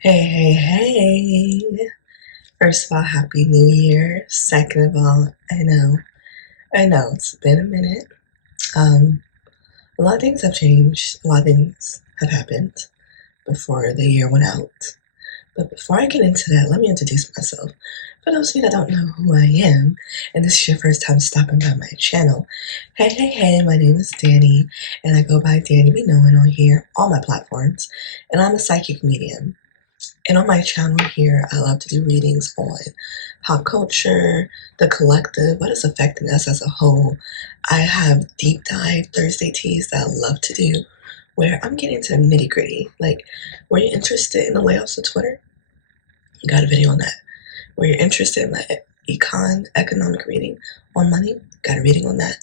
Hey. First of all, Happy New Year. Second of all, I know, it's been a minute. Um, a lot of things have changed. A lot of things have happened before the year went out. But before I get into that, let me introduce myself. For those of you that don't know who I am, and this is your first time stopping by my channel, hey, my name is Dani, and I go by Dani Be Knowing on here, all my platforms, and I'm a psychic medium. And on my channel here, I love to do readings on pop culture, the collective, what is affecting us as a whole. I have deep dive Thursday teas that I love to do where I'm getting into the nitty gritty. Like, were you interested in the layoffs of Twitter? You got a video on that. Were you interested in my economic reading on money? Got a reading on that.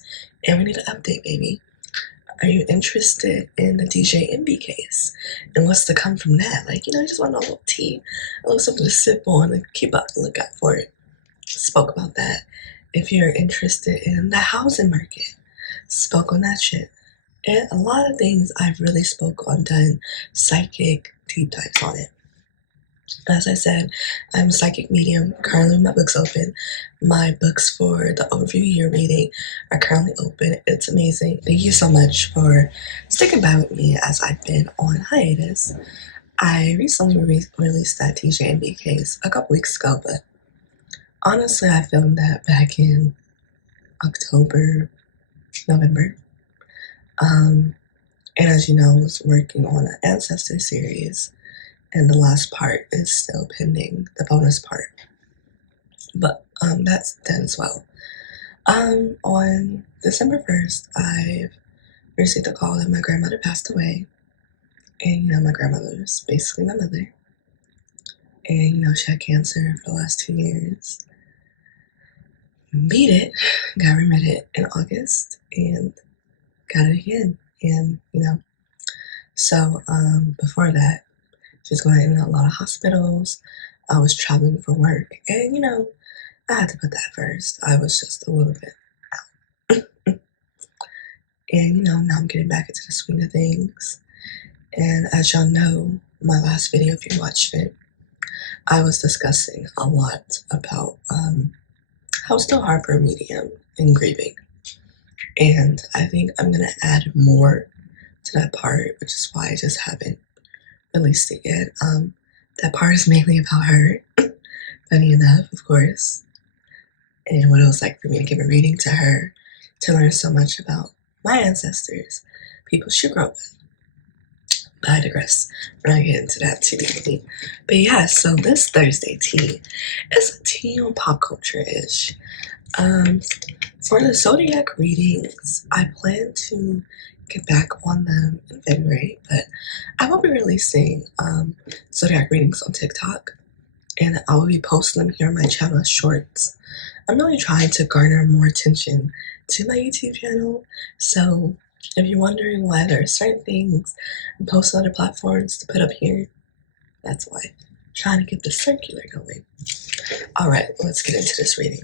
And we need an update, baby. Are you interested in the DJ MB case and what's to come from that? Like, you just want a little tea, a little something to sip on and keep up the lookout for it. Spoke about that. If you're interested in the housing market, spoke on that shit. And a lot of things I've really spoke on, done psychic deep dives on it. As I said, I'm a psychic medium. Currently, my book's open. My books for the overview year reading are currently open. It's amazing. Thank you so much for sticking by with me as I've been on hiatus. I recently released that TJ&B case a couple weeks ago, but honestly, I filmed that back in October, November. And as you know, I was working on an Ancestor series. And the last part is still pending, the bonus part. But that's done as well. On December 1st, I've received a call that my grandmother passed away. And, my grandmother was basically my mother. And, she had cancer for the last 2 years. Beat it, got remitted in August, and got it again. And, so before that, she was going in a lot of hospitals. I was traveling for work. And, I had to put that first. I was just a little bit out. And, now I'm getting back into the swing of things. And as y'all know, my last video, if you watched it, I was discussing a lot about how it's still hard for a medium in grieving. And I think I'm going to add more to that part, which is why I just haven't released it yet. That part is mainly about her, funny enough, of course, and what it was like for me to give a reading to her, to learn so much about my ancestors, people she grew up with. But I digress. We're not getting into that too deeply. But yeah, so this Thursday tea is a tea on pop culture-ish. For the zodiac readings, I plan to get back on them in February, but I will be releasing zodiac readings on TikTok, and I will be posting them here on my channel as shorts. I'm really trying to garner more attention to my YouTube channel, so if you're wondering why there are certain things I'm posting on other platforms to put up here, that's why. I'm trying to get the circular going. Alright, let's get into this reading.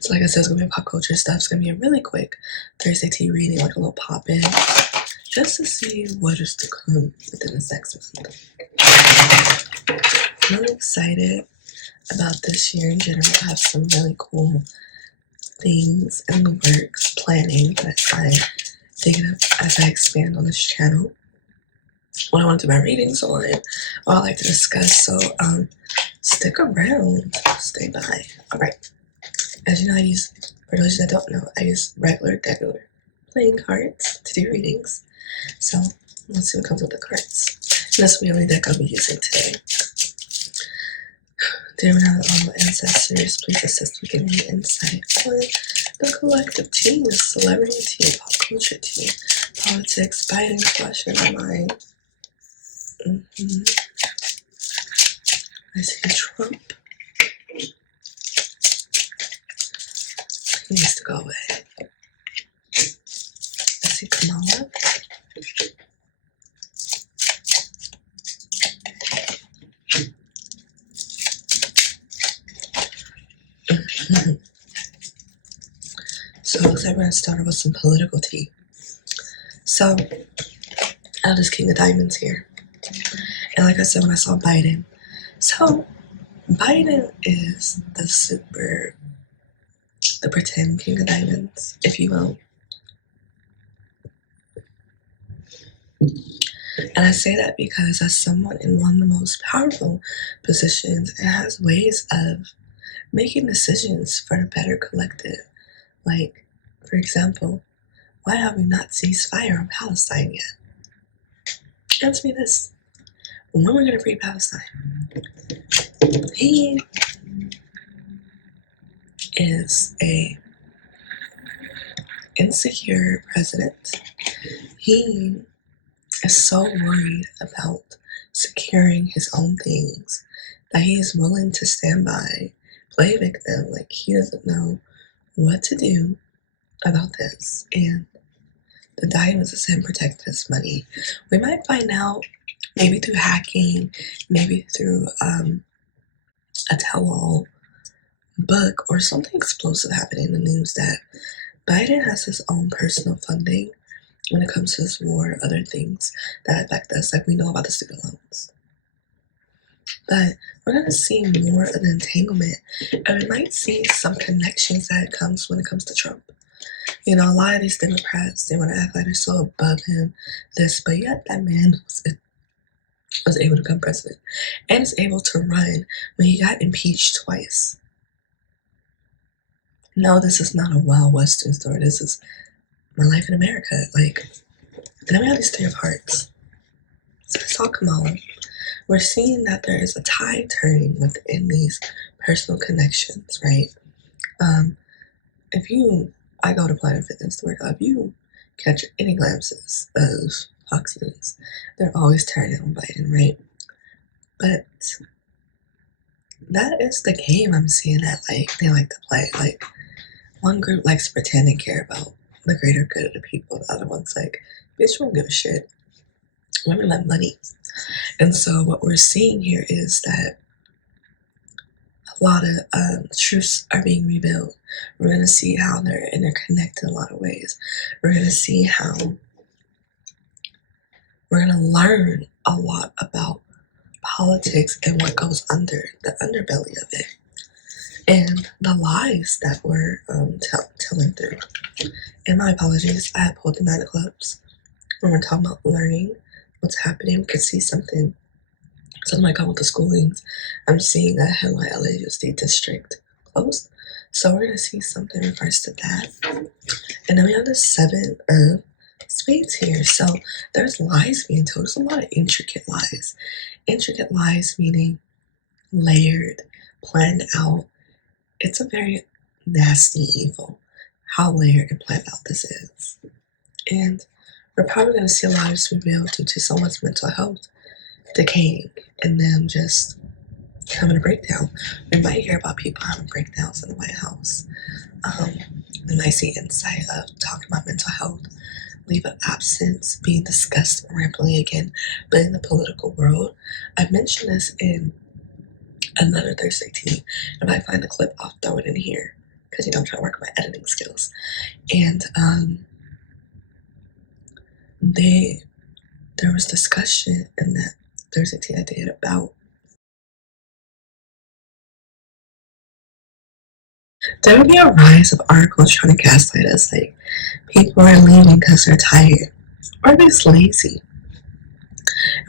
So like I said, it's going to be pop culture stuff. It's going to be a really quick Thursday tea reading, like a little pop-in, just to see what is to come within this next month. I'm really excited about this year in general. I have some really cool things in the works, planning that I'm thinking of as I expand on this channel. What I want to do my readings on, what I like to discuss. So stick around, stay by. All right. As you know, for those that don't know, I use regular playing cards to do readings. So let's see what comes with the cards. And this will be the only deck I'll be using today. Dear ancestors, please assist with giving me insight on the collective tea, celebrity tea, pop culture tea, politics, Biden flush in my mind. I see Trump. He needs to go away. I see Kamala. So it looks like we're going to start with some political tea. So I have this King of Diamonds here. And like I said, when I saw Biden, so Biden is the pretend king of diamonds, if you will. And I say that because as someone in one of the most powerful positions, it has ways of making decisions for a better collective. Like, for example, why have we not ceased fire on Palestine yet? Answer me this. When we're going to free Palestine? He is a insecure president. He is so worried about securing his own things that he is willing to stand by, play victim, like he doesn't know what to do about this. And the diamonds is him protecting his money. We might find out maybe through hacking, maybe through a tell-all book or something explosive happening in the news that Biden has his own personal funding when it comes to this war, other things that affect us, like we know about the student loans. But we're going to see more of the entanglement, and we might see some connections that comes when it comes to Trump. You know, a lot of these Democrats, they want to act like they're so above him, this, but yet that man was able to become president and is able to run when he got impeached twice. No, this is not a Wild Western story. This is my life in America. Like, and then we have these three of hearts. So I saw Kamala. We're seeing that there is a tide turning within these personal connections, right? I go to Planet Fitness to work out. If you catch any glimpses of Fox News, they're always turning on Biden, right? But that is the game I'm seeing that they like to play. Like, one group likes to pretend and care about the greater good of the people. The other one's like, bitch, we don't give a shit. Women love money. And so what we're seeing here is that a lot of truths are being rebuilt. We're going to see how they're interconnected in a lot of ways. We're going to see how we're going to learn a lot about politics and what goes under the underbelly of it. And the lies that we're telling through. And my apologies, I had pulled the 9 clubs. When we're talking about learning what's happening, we could see something might come with the schoolings. I'm seeing that headline LAUSD district closed. So we're going to see something in regards to that. And then we have the 7 of spades here. So there's lies being told. There's a lot of intricate lies. Intricate lies meaning layered, planned out. It's a very nasty evil, how layered and planned out this is. And we're probably going to see a lot of this revealed due to someone's mental health decaying and them just having a breakdown. We might hear about people having breakdowns in the White House. We might see insight of talking about mental health, leave of absence being discussed rampantly again, but in the political world. I mentioned this in another Thursday tea. If I find the clip, I'll throw it in here because I'm trying to work on my editing skills. And there was discussion in that Thursday tea I did about there would be a rise of articles trying to gaslight us, like people are leaving because they're tired or they're just lazy.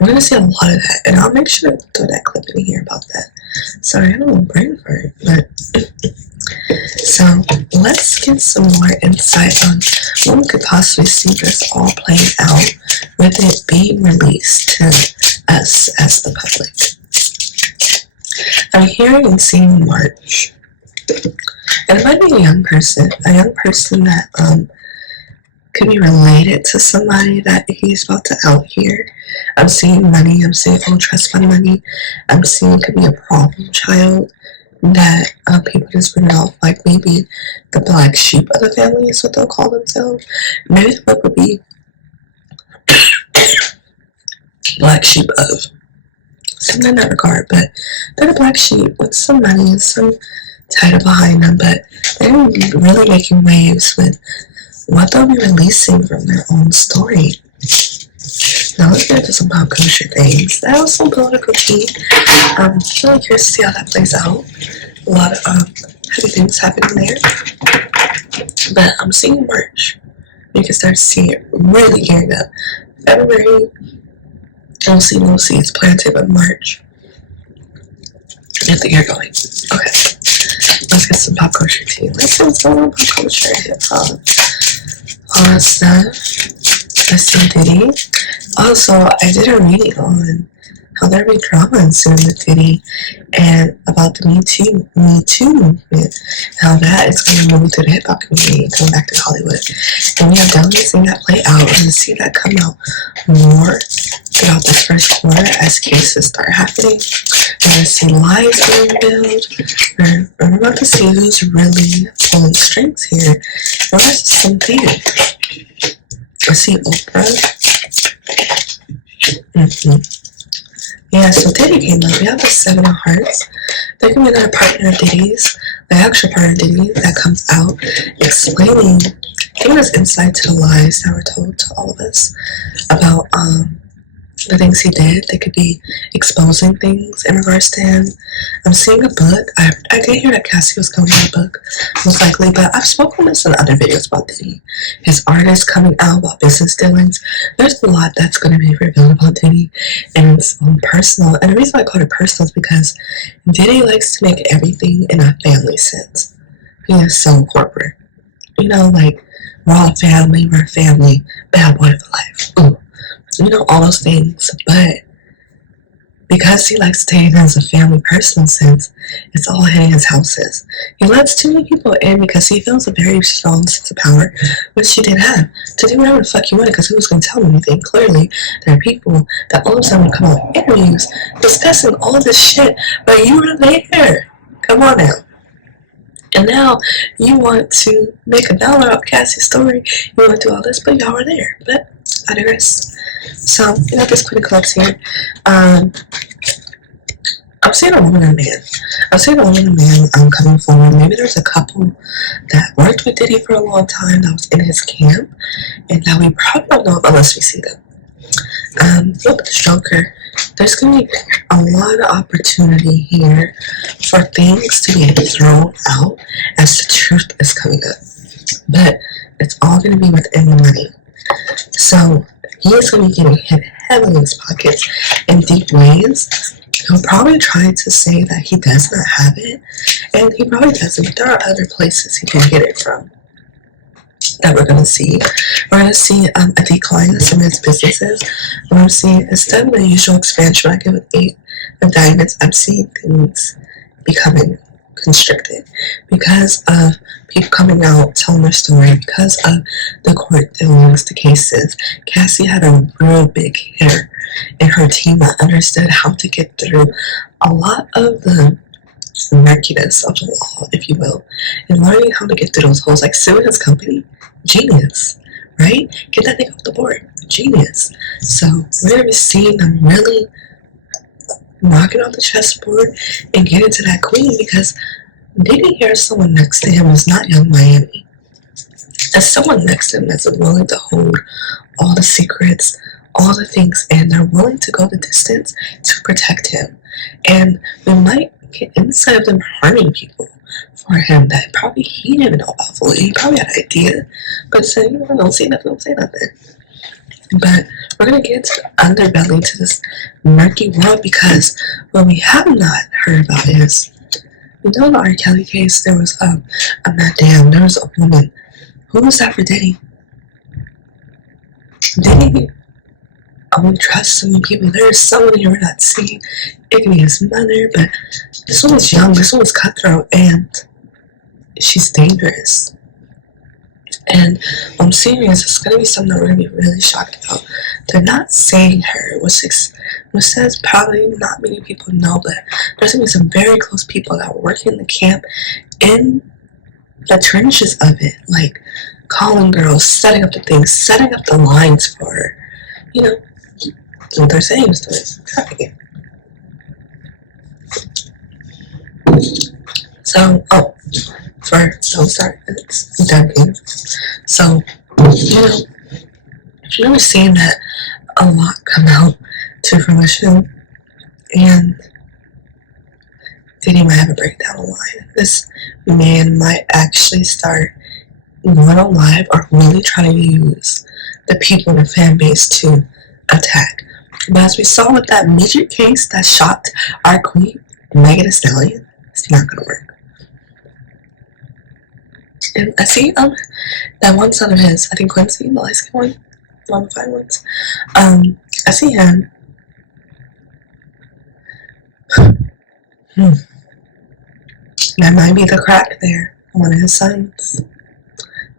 I'm going to see a lot of that, and I'll make sure to throw that clip in here about that. Sorry, I don't know brain fart, but so let's get some more insight on when we could possibly see this all playing out with it being released to us as the public. I'm hearing and seeing March, and it might be a young person that could be related to somebody that he's about to out here. I'm seeing money. I'm seeing trust fund money. I'm seeing could be a problem child that people just bring it off, like maybe the black sheep of the family is what they'll call themselves. Maybe the book would be black sheep of something in that regard, but they're the black sheep with some money and some title behind them, but they're really making waves with what they'll be releasing from their own story. Now let's get into some pop culture things. That was some political tea. I'm really curious to see how that plays out. A lot of heavy things happening there. But I'm seeing March. You can start seeing it really gearing up. February, you'll see no seeds planted, but March, get the year going. Okay, let's get some pop culture tea. Let's see what's going on pop culture, hip hop, all that stuff. I see Diddy. Also, I did a reading on how there be drama ensuing with Diddy and about the Me Too movement, how that is going to move to the hip hop community and come back to Hollywood. And we have definitely seen that play out. We're going to see that come out more throughout this first quarter as cases start happening. We're going to see lies being built. We're about to see who's really pulling strings here. We're going to see some things. I see Oprah. Yeah, so Diddy came up. We have the Seven of Hearts. There can be another partner of Diddy's, the actual partner of Diddy, that comes out explaining, giving us insight to the lies that were told to all of us about the things he did. They could be exposing things in regards to him. I'm seeing a book. I did hear that Cassie was coming with a book, most likely, but I've spoken this in other videos about Diddy. His artists coming out about business dealings. There's a lot that's going to be revealed about Diddy, and it's personal. And the reason I call it personal is because Diddy likes to make everything in a family sense. He is so corporate. You know, like, we're all family, we're a family, bad boy for life. Ooh. You know, all those things, but because he likes to take it as a family personal sense, it's all hitting his houses. He lets too many people in because he feels a very strong sense of power, which he did have, to do whatever the fuck you wanted, because who was going to tell him anything? Clearly, there are people that all of a sudden would come on interviews discussing all of this shit, but you were there. Come on now. And now you want to make $1 off Cassie's story. You want to do all this, but y'all were there. But I digress. So, you know, this Queen of Clubs here. I'm seeing a woman and a man. I'm seeing a woman and a man coming forward. Maybe there's a couple that worked with Diddy for a long time that was in his camp, and that we probably don't know unless we see them. Look at the Joker. There's going to be a lot of opportunity here for things to be thrown out as the truth is coming up. But it's all going to be within the money. So he is going to be getting hit heavily in his pockets in deep ways. He'll probably try to say that he does not have it, and he probably doesn't, but there are other places he can get it from that we're going to see. We're going to see a decline in some of his businesses. We're going to see, instead of the usual expansion bracket with 8 of diamonds, I'm seeing things becoming constricted because of people coming out telling their story, because of the court dealings, the cases. Cassie had a real big hitter in her team that understood how to get through a lot of the murkiness of the law, if you will, and learning how to get through those holes, like suing his company. Genius, right? Get that thing off the board. Genius. So we're going to be seeing them really knocking off the chessboard and getting to that queen, because Diddy hears someone next to him is not Young Miami. There's someone next to him that's willing to hold all the secrets, all the things, and they're willing to go the distance to protect him. And we might get insight of them harming people for him that probably he didn't even know about fully. He probably had an idea, but said, you know, don't say nothing, don't say nothing. But we're going to get into the underbelly to this murky world, because what we have not heard about is, you know, the R. Kelly case, there was there was a woman. Who was that for Diddy? Diddy only trusts some people. There is someone here we're not seeing. It can be his mother, but this one is young, this one is cutthroat, and she's dangerous. And what I'm seeing is it's going to be something that we're going to be really shocked about. They're not saying her, which says probably not many people know, but there's going to be some very close people that were working in the camp, in the trenches of it, like calling girls, setting up the things, setting up the lines for her. You know, what they're saying is doing trafficking. So, it's done here. So, you know, you're really seeing that a lot come out to fruition, and Diddy might have a breakdown online. This man might actually start going on live or really try to use the people in the fan base to attack. But as we saw with that major case that shocked our queen, Megan Thee Stallion, it's not gonna work. And I see that one son of his, I think Quincy, the light skin one of the fine ones. I see him. That might be the crack there, one of his sons.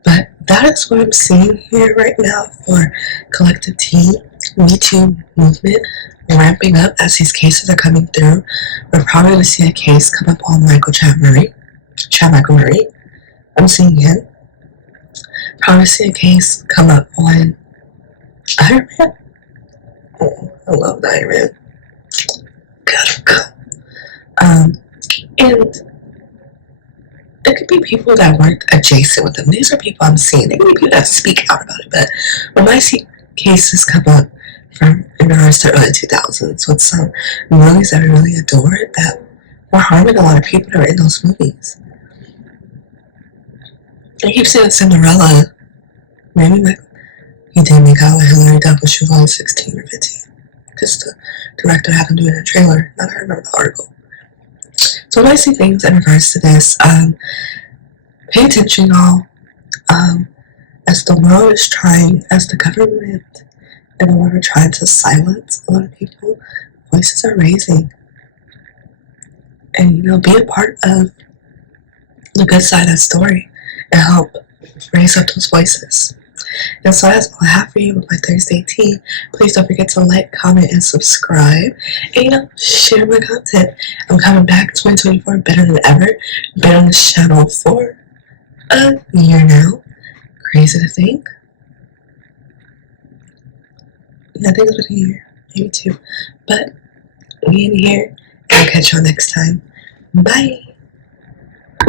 But that is what I'm seeing here right now for Collective T, Me Too movement ramping up as these cases are coming through. We're probably going to see a case come up on Michael Murray. I'm seeing him. Probably see a case come up on Iron Man. Oh, I love the Iron Man. Gotta go. And it could be people that worked adjacent with them. These are people I'm seeing. They could be people that speak out about it. But when I see cases come up from in regards to early 2000s with some movies that I really adored that were harming a lot of people that were in those movies. I keep saying Cinderella. Maybe he did make out with Hillary Duff when she was only 16 or 15. Because the director had him do it in a trailer. Not I remember the article. So when I see things in regards to this, pay attention, y'all. As the world is trying, as the government and the world are trying to silence a lot of people, voices are raising. And, be a part of the good side of the story and help raise up those voices. And so that's all I have for you with my Thursday tea. Please don't forget to like, comment, and subscribe. And share my content. I'm coming back 2024 better than ever. Been on this channel for a year now. Crazy to think. Yeah, I think it's been a year. Maybe two. But we in here. And I'll catch y'all next time. Bye.